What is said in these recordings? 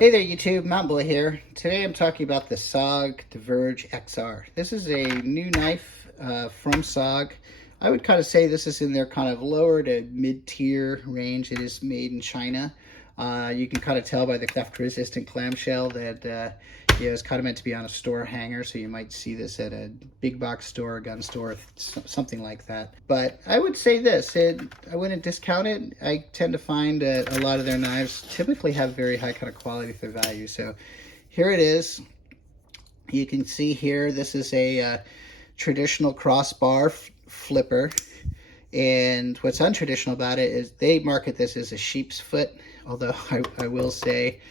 Hey there YouTube, Mountain Boy here. Today I'm talking about the SOG Diverge XR. This is a new knife from SOG. I would kind of say this is in their kind of lower to mid-tier range. It is made in China. You can kind of tell by the theft-resistant clamshell that it's kind of meant to be on a store hanger, so you might see this at a big box store, a gun store, something like that. But I would say this, I wouldn't discount it. I tend to find that a lot of their knives typically have very high kind of quality for value. So here it is. You can see here, this is a traditional crossbar flipper. And what's untraditional about it is they market this as a sheep's foot, although I will say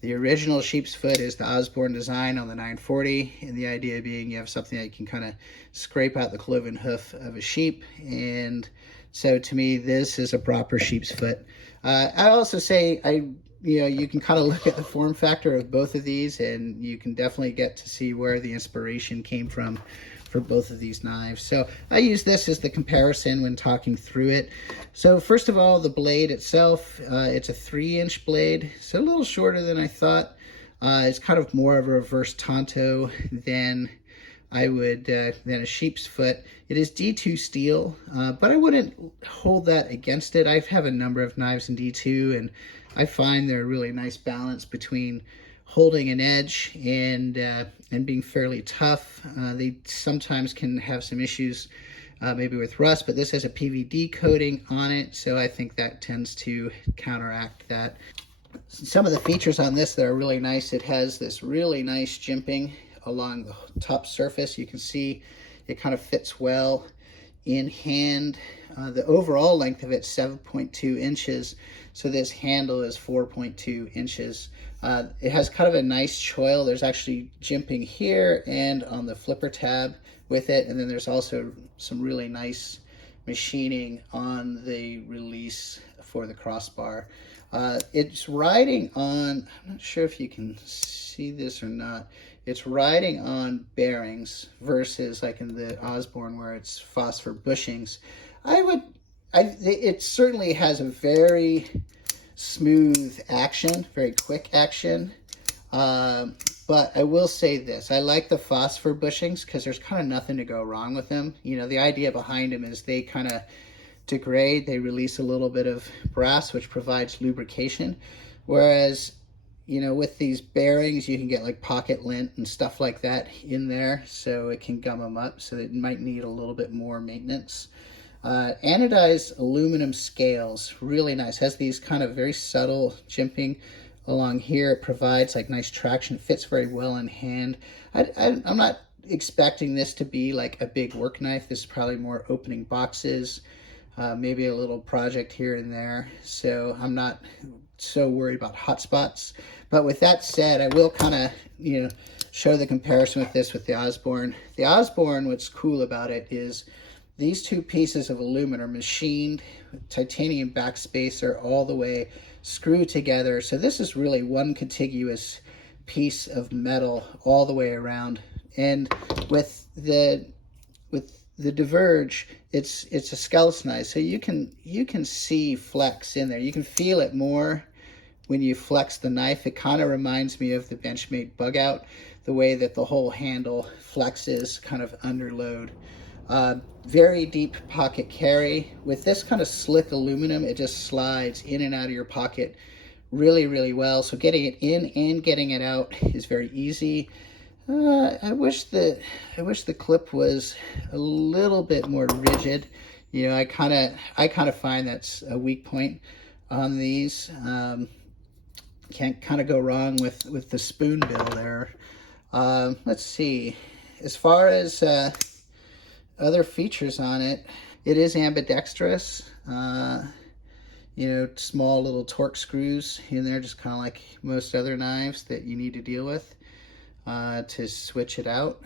the original sheep's foot is the Osborne design on the 940, and the idea being you have something that you can kind of scrape out the cloven hoof of a sheep, and so to me this is a proper sheep's foot. I also say you can kind of look at the form factor of both of these, and you can definitely get to see where the inspiration came from for both of these knives. So I use this as the comparison when talking through it. So first of all, the blade itself, it's a 3-inch blade, so a little shorter than I thought. It's kind of more of a reverse tanto than than a sheep's foot. It is D2 steel, but I wouldn't hold that against it. I have a number of knives in D2, and I find they're a really nice balance between holding an edge and being fairly tough. They sometimes can have some issues maybe with rust, but this has a PVD coating on it, so I think that tends to counteract that. Some of the features on this that are really nice, it has this really nice jimping along the top surface. You can see it kind of fits well in hand. The overall length of it's 7.2 inches, so this handle is 4.2 inches. It has kind of a nice choil. There's actually jimping here and on the flipper tab with it, and then there's also some really nice machining on the release for the crossbar. It's riding on, I'm not sure if you can see this or not, it's riding on bearings versus like in the Osborne where it's phosphor bushings. It certainly has a very smooth action, very quick action, but I will say this, I like the phosphor bushings because there's kind of nothing to go wrong with them. The idea behind them is they kind of degrade, they release a little bit of brass which provides lubrication, whereas with these bearings you can get like pocket lint and stuff like that in there, so it can gum them up, so it might need a little bit more maintenance. Anodized aluminum scales, really nice. Has these kind of very subtle jimping along here. It provides like nice traction. It fits very well in hand. I'm not expecting this to be like a big work knife. This is probably more opening boxes, maybe a little project here and there. So I'm not so worried about hot spots. But with that said, I will kind of show the comparison with this with the Osborne. The Osborne, what's cool about it is these two pieces of aluminum are machined, titanium backspacer all the way, screwed together. So this is really one contiguous piece of metal all the way around. And with the Diverge, it's a skeleton knife, so you can see flex in there. You can feel it more when you flex the knife. It kind of reminds me of the Benchmade bug out, the way that the whole handle flexes kind of under load. Very deep pocket carry. With this kind of slick aluminum, it just slides in and out of your pocket really, really well. So getting it in and getting it out is very easy. I wish the clip was a little bit more rigid. I kind of find that's a weak point on these. Can't kind of go wrong with the spoon bill there. Let's see. As far as other features on it, it is ambidextrous. Small little torque screws in there, just kind of like most other knives that you need to deal with to switch it out.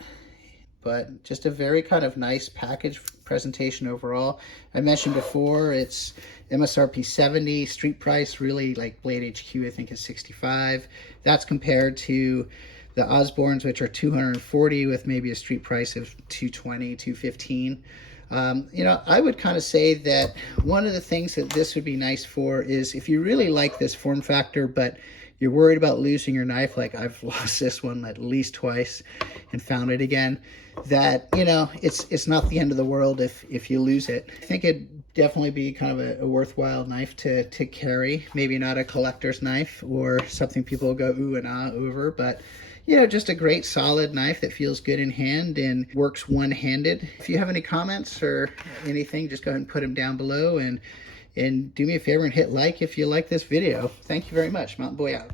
But just a very kind of nice package presentation overall. I mentioned before, it's MSRP 70, street price really like Blade HQ I think is 65. That's compared to the Osbornes, which are 240 with maybe a street price of 220, 215. I would kind of say that one of the things that this would be nice for is if you really like this form factor, but you're worried about losing your knife, like I've lost this one at least twice and found it again, that, you know, it's not the end of the world if you lose it. I think it'd definitely be kind of a worthwhile knife to carry. Maybe not a collector's knife or something people go ooh and ah over, but you know, just a great solid knife that feels good in hand and works one-handed. If you have any comments or anything, just go ahead and put them down below, and do me a favor and hit like if you like this video. Thank you very much. Mountain Boy out.